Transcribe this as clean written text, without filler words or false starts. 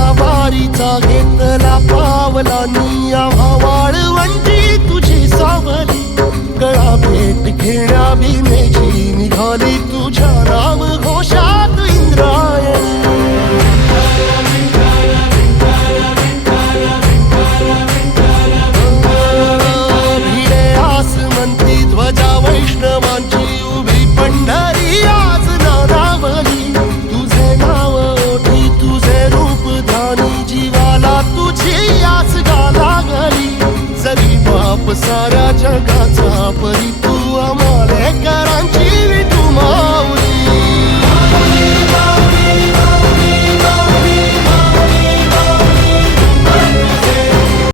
माझा वारीचा घेतला पावला निया वाळवंटी तुझी सावली गळा भेट घेण्या भीमेची